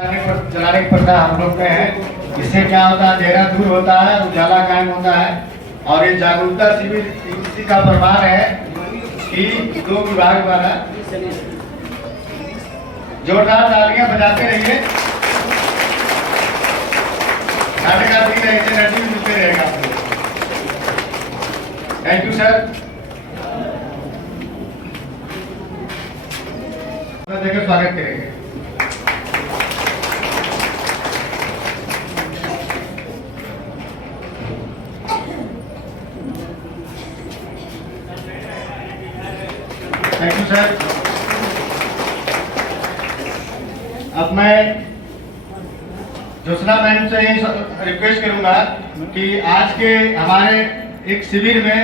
जलाने की प्रथा हम लोग में है। इससे क्या होता है, अंधेरा दूर होता है, उजाला कायम होता है। और ये जागरूकता शिविर इसी का प्रमाण है कि 2 विभाग द्वारा जोरदार तालियां बजाते रहिए, नाटक आती रहे, एनर्जी भी मिलते रहेगा आपको। Thank you sir. देकर स्वागत करेंगे। Thank you sir. अब मैं ज्योत्सना मैम से यही रिक्वेस्ट करूंगा कि आज के हमारे एक शिविर में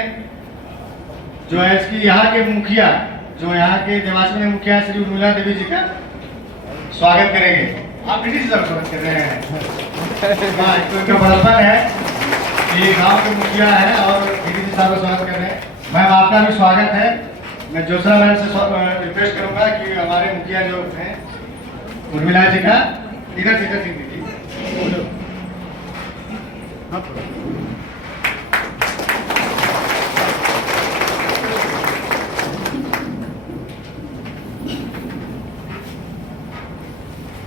जो है इसकी यहाँ के मुखिया, जो यहाँ के देवास्वनी मुखिया श्री उर्मिला देवी जी का स्वागत करेंगे। आप दीदी से स्वागत कर रहे हैं। तो बड़प्पन है कि गांव के मुखिया है और दीदी जी साहब का स्वागत कर रहे हैं। मैम आपका भी स्वागत है। मैं ज्योत्सना मैम से रिक्वेस्ट करूंगा कि हमारे मुखिया जो हैं उर्मिला जी का इधर से दीदी।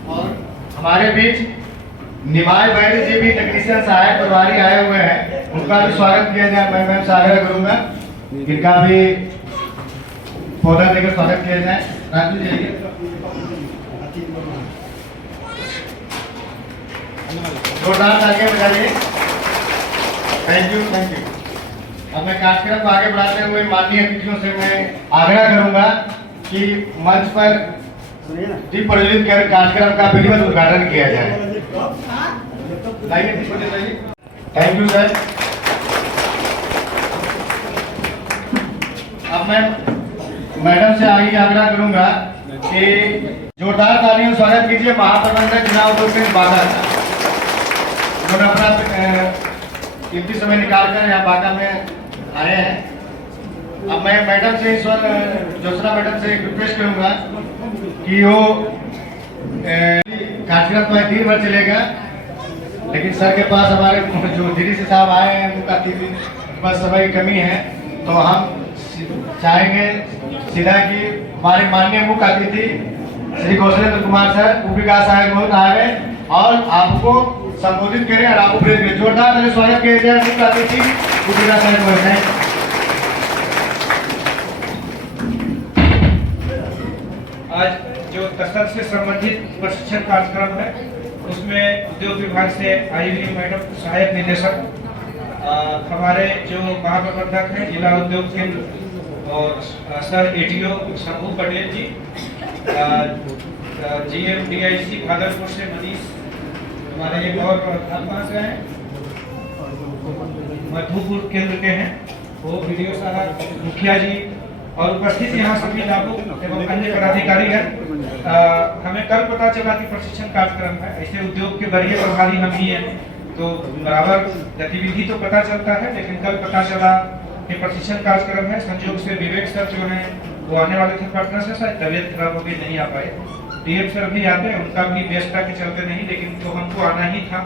और हमारे बीच निमाय वैद्य जी भी टेक्नीशियन सहायक प्रभारी आए हुए हैं, उनका भी स्वागत किया जाए। मैं मैम से आग्रह करूंगा इनका भी पौधा देकर स्वागत किया जाए। राजू जी आइए। जोरदार तालियां बजाइए। Thank you, thank you. अब मैं कार्यक्रम को आगे बढ़ाते हुए माननीय अतिथियों से मैं आग्रह करूंगा कि मंच पर दीप प्रज्वलित कर कार्यक्रम का विधिवत उद्घाटन किया जाए। Thank you sir. अब मैं मैडम से आगे आग्रह करूंगा कि जोरदार तालियों स्वागत कीजिए महाप्रबंधक चुनाव उद्योग बागा का, उन्होंने अपना कीमती समय निकालकर यहाँ बागा में आए हैं। अब मैं मैडम से इस वक्त ज्योत्सना मैडम से रिक्वेस्ट करूंगा कि वो कार्यक्रम तो 3 बार चलेगा, लेकिन सर के पास हमारे जो दीदी से साहब आए हैं उनका 3 बस समय की कमी है, तो हम चाहेंगे सीधा कि हमारे माननीय मुख्य अतिथि श्री कौशलेंद्र कुमार सर विकास सहायक बहुत आए और आपको संबोधित करें और आपको प्रेरित करें। जोरदार स्वागत किया जाए मुख्य अतिथि विकास सहायक बहुत। आज जो तस्कर से संबंधित प्रशिक्षण कार्यक्रम है उसमें उद्योग विभाग से आई हुई मैडम सहायक निदेशक, हमारे जो महाप्रबंधक हैं जिला उद्योग केंद्र और सर एटीओ शंभू पटेल जी, GMDIC भागलपुर से मनीष, हमारे एक और कहाँ से हैं, मधुपुर केंद्र के हैं वो वीडियो साहब, मुखिया जी और उपस्थित यहाँ सभी लागू एवं अन्य पदाधिकारी हैं। हमें कल पता चला कि प्रशिक्षण कार्यक्रम है, ऐसे उद्योग के वरीय प्रभारी हम ही हैं, तो बराबर गतिविधि तो पता चलता है, लेकिन कल पता चला कि प्रशिक्षण कार्यक्रम है। संयोग से विवेक सर जो है वो आने वाले थे पटना से, शायद तबियत खराब हो गई नहीं आ पाए। डीएम सर भी आते हैं, उनका भी व्यस्तता के चलते नहीं, लेकिन तो हमको आना ही था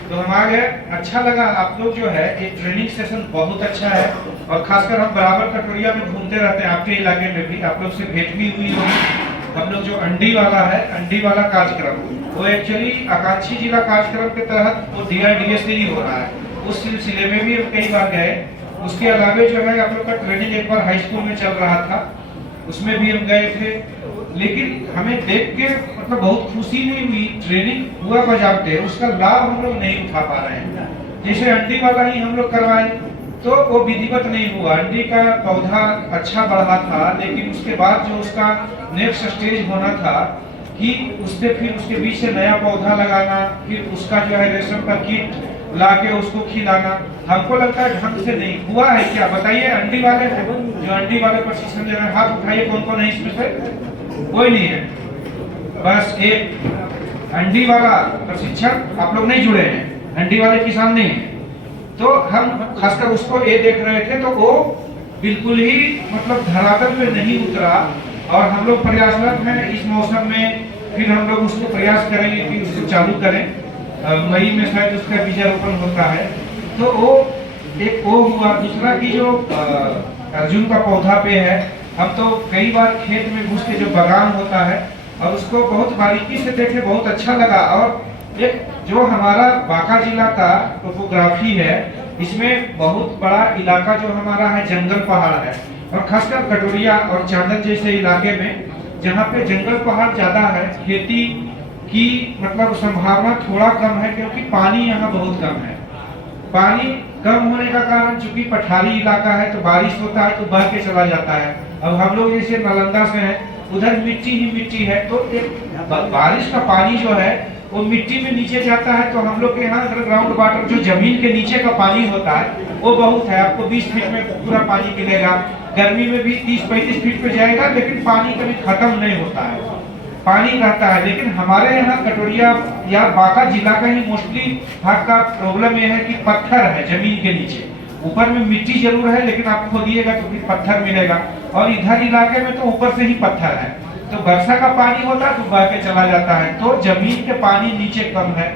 तो हम आ गए। अच्छा लगा। आप लोग जो है एक ट्रेनिंग सेशन बहुत अच्छा है और खासकर हम बराबर कटोरिया में घूमते रहते हैं, आपके इलाके में भी आप लोग से भेंट भी हुई होगी। हम लोग जो अंडी वाला है, अंडी वाला कार्यक्रम वो एक्चुअली आकांक्षी जिला कार्यक्रम के तहत वो DRDA से ही हो रहा है, उस सिलसिले में भी हम कई बार गए। उसके अलावे जो है आप लोग का ट्रेनिंग एक बार हाई स्कूल में चल रहा था, उसमें भी हम गए थे, लेकिन हमें देख के मतलब बहुत खुशी नहीं हुई। ट्रेनिंग हुआ बजाते उसका लाभ हम लोग नहीं उठा पा रहे हैं। जैसे अंडी वाला ही हम लोग करवाए तो वो विधिवत नहीं हुआ। अंडी का पौधा अच्छा बढ़ा था, लेकिन उसके बाद जो उसका नेक्स्ट स्टेज होना था कि उससे फिर उसके बीच से नया पौधा लगाना, फिर उसका जो है रेशम का कीट लाके उसको खिलाना, हमको लगता है ढंग से नहीं हुआ है। क्या बताइए, अंडी वाले जो अंडी वाले प्रशिक्षण ले रहे हैं हाथ उठाइए, कौन कौन है इसमें से? कोई नहीं है, बस एक अंडी वाला प्रशिक्षण आप लोग नहीं जुड़े हैं, अंडी वाले किसान नहीं है। तो हम खासकर उसको ये देख रहे थे तो वो बिल्कुल ही मतलब धरातल पे नहीं उतरा और हम लोग प्रयासरत हैं इस मौसम में फिर हम लोग उसको प्रयास करेंगे कि उसको चालू करें। मई में शायद उसका बीजारोपण होता है। तो वो एक वो हुआ। दूसरा की जो अर्जुन का पौधा पे है, हम तो कई बार खेत में घुस के जो बागान होता है और उसको बहुत बारीकी से देखे, बहुत अच्छा लगा। और एक जो हमारा बांका जिला का टोपोग्राफी है, इसमें बहुत बड़ा इलाका जो हमारा है जंगल पहाड़ है, और खासकर कटोरिया और चांदन जैसे इलाके में जहाँ पे जंगल पहाड़ ज्यादा है, खेती की मतलब संभावना थोड़ा कम है, क्योंकि पानी यहाँ बहुत कम है। पानी कम होने का कारण चूंकि पठारी इलाका है, तो बारिश होता है तो बह के चला जाता है। अब हम लोग जैसे नालंदा से हैं, उधर मिट्टी ही मिट्टी है, तो एक बारिश का पानी जो है वो मिट्टी में नीचे जाता है। तो हम लोग के यहाँ अंडरग्राउंड वाटर जो जमीन के नीचे का पानी होता है वो बहुत है। आपको 20 फीट में पूरा पानी मिलेगा, गर्मी में भी 30-35 फीट पे जाएगा, लेकिन पानी कभी खत्म नहीं होता है, पानी रहता है। लेकिन हमारे यहाँ कटोरिया या बांका जिला का ही मोस्टली भाग का प्रॉब्लम यह है कि पत्थर है जमीन के नीचे। ऊपर में मिट्टी जरूर है, लेकिन आप खोदिएगा तो फिर पत्थर मिलेगा, और इधर इलाके में तो ऊपर से ही पत्थर है। तो वर्षा का पानी होता है तो बह के चला जाता है, तो जमीन के पानी नीचे कम है।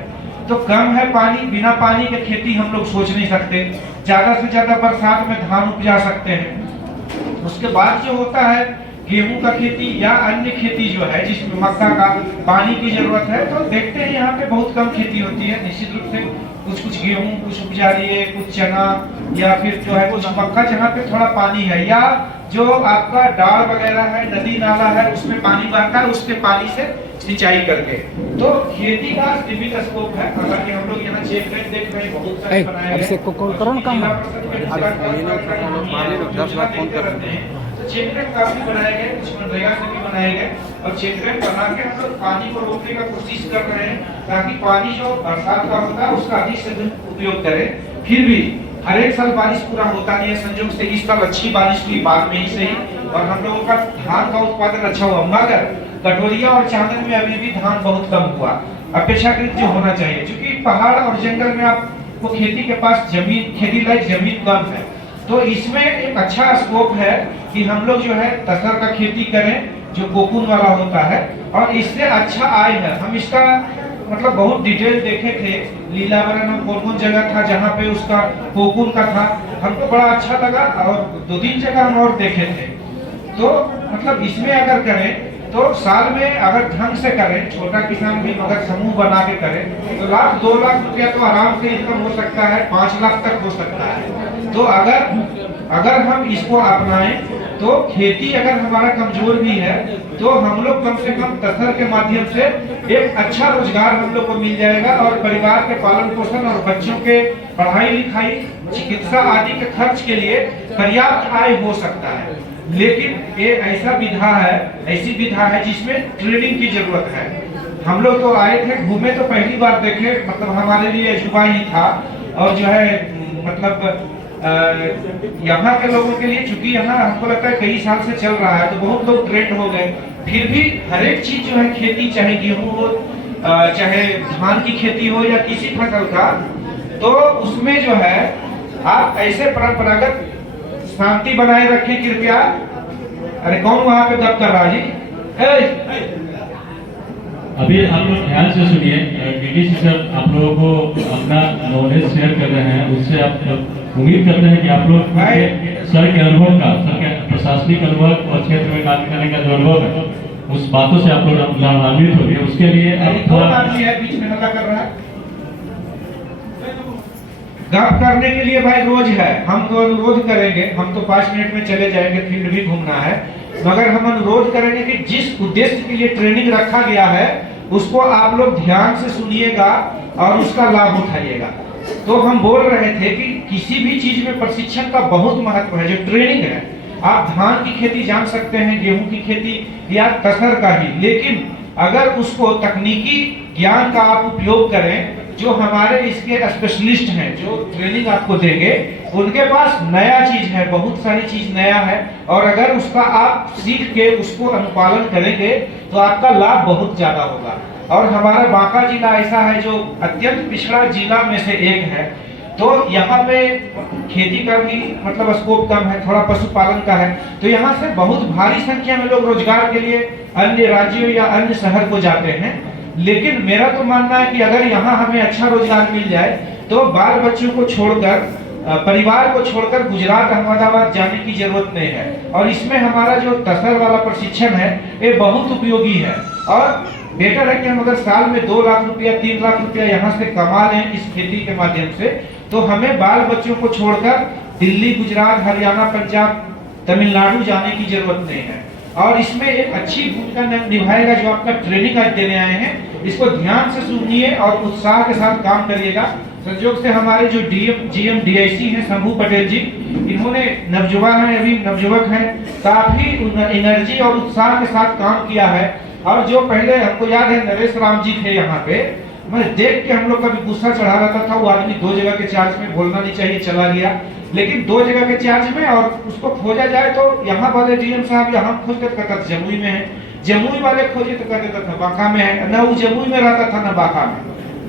तो कम है पानी, बिना पानी के खेती हम लोग सोच नहीं सकते। ज्यादा से ज्यादा बरसात में धान उपजा सकते हैं। उसके बाद जो होता है गेहूं का खेती या अन्य खेती जो है जिसमें मक्का का पानी की जरूरत है, तो देखते हैं यहाँ पे बहुत कम खेती होती है। निश्चित रूप से कुछ गेहूं, कुछ उपजा लिए, कुछ चना, या फिर जो है कुछ मक्का जहाँ पे थोड़ा पानी है, या जो आपका डाल वगैरह है, नदी नाला है, उसमें पानी बहता है, उसके पानी से सिंचाई करके। तो खेती का सीमित स्कोप है। हालांकि हम लोग यहाँ चेक रेट देख रहे हैं, बहुत सारे बनाए हैं। चेक रेट काफी बनाए गए, कुछ मनरेगा से भी बनाए गए, और चेक रेट बना के हम लोग पानी को रोकने का कोशिश कर रहे हैं, ताकि पानी जो बरसात का होता है उसका अधिक से अधिक उपयोग करें। फिर भी हर एक साल बारिश पूरा होता नहीं है, संयोग से इस साल अच्छी बारिश हुई, बाद में ही सही, और हम लोगों का धान का उत्पादन अच्छा हुआ। मगर कटोरिया और चांदन में अभी भी धान बहुत कम हुआ, अपेक्षाकृत जो होना चाहिए, क्योंकि पहाड़ और जंगल में आपको खेती के पास जमीन, खेती लायक जमीन कम है। तो इसमें एक अच्छा स्कोप है कि हम लोग जो है तसर का खेती करें, जो कोकून वाला होता है, और इससे अच्छा आय है। हम इसका मतलब बहुत डिटेल देखे थे, लीलावरण में कौन-कौन जगह था जहाँ पे उसका कोकून का था, हमको बड़ा अच्छा लगा, और 2-3 जगह हम और देखे थे। तो मतलब इसमें अगर करें तो साल में अगर ढंग से करें, छोटा किसान भी अगर समूह बना के करें, तो 1-2 लाख रुपया तो आराम से इनकम हो सकता है, 5 लाख तक हो सकता है। तो अगर हम इसको अपनाएं, तो खेती अगर हमारा कमजोर भी है, तो हम लोग कम से कम तसर के माध्यम से एक अच्छा रोजगार हम लोग को मिल जाएगा, और परिवार के पालन पोषण और बच्चों के पढ़ाई लिखाई, चिकित्सा आदि के खर्च के लिए पर्याप्त आय हो सकता है। लेकिन ये ऐसी विधा है जिसमें ट्रेनिंग की जरूरत है। हम लोग तो आए थे, घूमे, तो पहली बार देखे, मतलब हमारे लिए अजूबा ही था, और जो है मतलब यहाँ के लोगों के लिए, चूंकि यहाँ हमको लगता है कई साल से चल रहा है, तो बहुत लोग ट्रेंड हो गए। फिर भी हर एक चीज जो है खेती, चाहे गेहूं हो, चाहे धान की खेती हो, या किसी फसल का, तो उसमें जो है आप ऐसे परंपरागत शांति बनाए रखें कृपया। अरे कौन वहाँ पे दब कर रहा है जी? अभी आप लोग ध्यान से सुनिए। डीडीसी सर आप लोगों को अपना नॉलेज शेयर कर रहे हैं, उससे आप उम्मीद करते हैं कि आप लोग सर के अनुभव का, सर के प्रशासनिक अनुभव और क्षेत्र में काम करने का जो अनुभव है, उस बातों से आप लोग लाभान्वित होंगे। उसके लिए बीच में हल्ला कर रहा है, गप करने के लिए भाई रोज है, हम तो अनुरोध करेंगे। हम तो 5 मिनट में चले जाएंगे, फील्ड भी घूमना है, मगर हम अनुरोध करेंगे कि जिस उद्देश्य के लिए ट्रेनिंग रखा गया है उसको आप लोग ध्यान से सुनिएगा और उसका लाभ उठाइएगा। तो हम बोल रहे थे कि किसी भी चीज में प्रशिक्षण का बहुत महत्व है। जो ट्रेनिंग है, आप धान की खेती जान सकते हैं, गेहूं की खेती या तसर का ही, लेकिन अगर उसको तकनीकी ज्ञान का आप उपयोग करें, जो हमारे इसके स्पेशलिस्ट हैं जो ट्रेनिंग आपको देंगे, उनके पास नया चीज है, बहुत सारी चीज नया है, और अगर उसका आप सीख के उसको अनुपालन करेंगे तो आपका लाभ बहुत ज्यादा होगा। और हमारा बांका जिला ऐसा है जो अत्यंत पिछड़ा जिला में से एक है, तो यहाँ पे खेती का भी मतलब स्कोप कम है, थोड़ा पशुपालन का है, तो यहाँ से बहुत भारी संख्या में लोग रोजगार के लिए अन्य राज्यों या अन्य शहर को जाते हैं। लेकिन मेरा तो मानना है कि अगर यहाँ हमें अच्छा रोजगार मिल जाए तो बाल बच्चों को छोड़कर, परिवार को छोड़कर गुजरात अहमदाबाद जाने की जरूरत नहीं है। और इसमें हमारा जो तसर वाला प्रशिक्षण है ये बहुत उपयोगी है। और बेटर है कि हम अगर साल में 2 लाख रुपया 3 लाख रुपया यहाँ से कमा लें इस खेती के माध्यम से, तो हमें बाल बच्चों को छोड़कर दिल्ली, गुजरात, हरियाणा, पंजाब, तमिलनाडु जाने की जरूरत नहीं है। और इसमें एक अच्छी भूमिका निभाएगा जो आपका ट्रेनिंग आज देने आए हैं, इसको ध्यान से सुनिए और उत्साह के साथ काम करिएगा। संयोग से हमारे जो GM DIC हैं शंभू पटेल जी, इन्होंने नवयुवा हैं, अभी नवयुवक हैं, काफी एनर्जी और उत्साह के साथ काम किया है। और जो पहले हमको याद है नरेश राम जी थे यहाँ पे, मैं देख के हम लोग का भी गुस्सा चढ़ा रहता था, वो आदमी 2 जगह के चार्ज में, बोलना नहीं चाहिए, चला गया, लेकिन 2 जगह के चार्ज में, और उसको खोजा जाए तो यहाँ वाले DM साहब या हम खोज कर कहता था जमुई में है, जमुई वाले खोजे तो कह देता था बांका में है, न वो जमुई में रहता था न बांका में।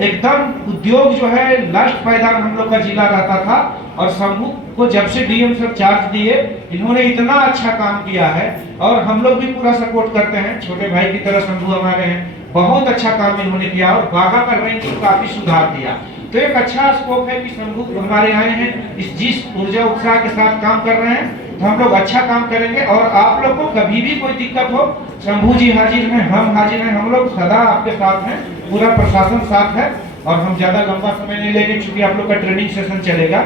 एकदम उद्योग जो है लास्ट पायदान हम लोग का जिला रहता था। और शंभू को जब से DM सर चार्ज दिए, इन्होंने इतना अच्छा काम किया है और हम लोग भी पूरा सपोर्ट करते हैं, छोटे भाई की तरह शंभू हमारे हैं, बहुत अच्छा काम इन्होंने किया और बागा का रैंकिंग काफी सुधार दिया। तो एक अच्छा स्कोप है कि शंभू हमारे आए हैं, इस जिस ऊर्जा उत्साह के साथ काम कर रहे हैं, तो हम लोग अच्छा काम करेंगे। और आप लोग को कभी भी कोई दिक्कत हो, शंभू जी हाजिर हैं, हम हाजिर हैं, हम लोग सदा आपके साथ हैं, पूरा प्रशासन साथ है। और हम ज्यादा लंबा समय नहीं लेंगे क्योंकि आप लोग का ट्रेनिंग सेशन चलेगा,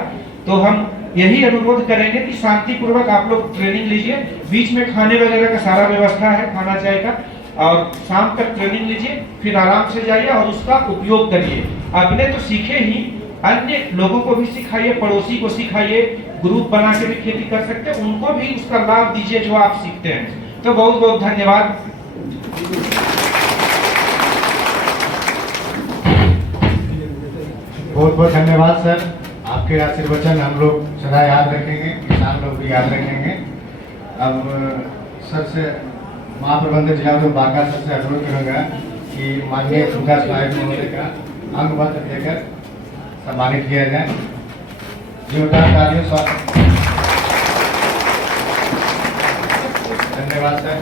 तो हम यही अनुरोध करेंगे कि शांतिपूर्वक आप लोग ट्रेनिंग लीजिए। बीच में खाने वगैरह का सारा व्यवस्था है, खाना चाय का, और शाम तक ट्रेनिंग लीजिए, फिर आराम से जाइए और उसका उपयोग करिए। अपने तो सीखे ही, अन्य लोगों को भी सिखाइए, पड़ोसी को सिखाइए, ग्रुप बना के भी खेती कर सकते हैं, उनको भी उसका लाभ दीजिए जो आप सीखते हैं। तो बहुत बहुत धन्यवाद। बहुत बहुत धन्यवाद सर, आपके आशीर्वचन हम लोग सदा याद रखेंगे, किसान लोग भी याद रखेंगे। अब सर से महाप्रबंधक जिला उद्योग बांका सर से अनुरोध करूँगा कि माननीय सुधा साहेब महोदय का अंग पत्र देकर सम्मानित किया जाए। जोरदार तालियों स्वागत। धन्यवाद सर।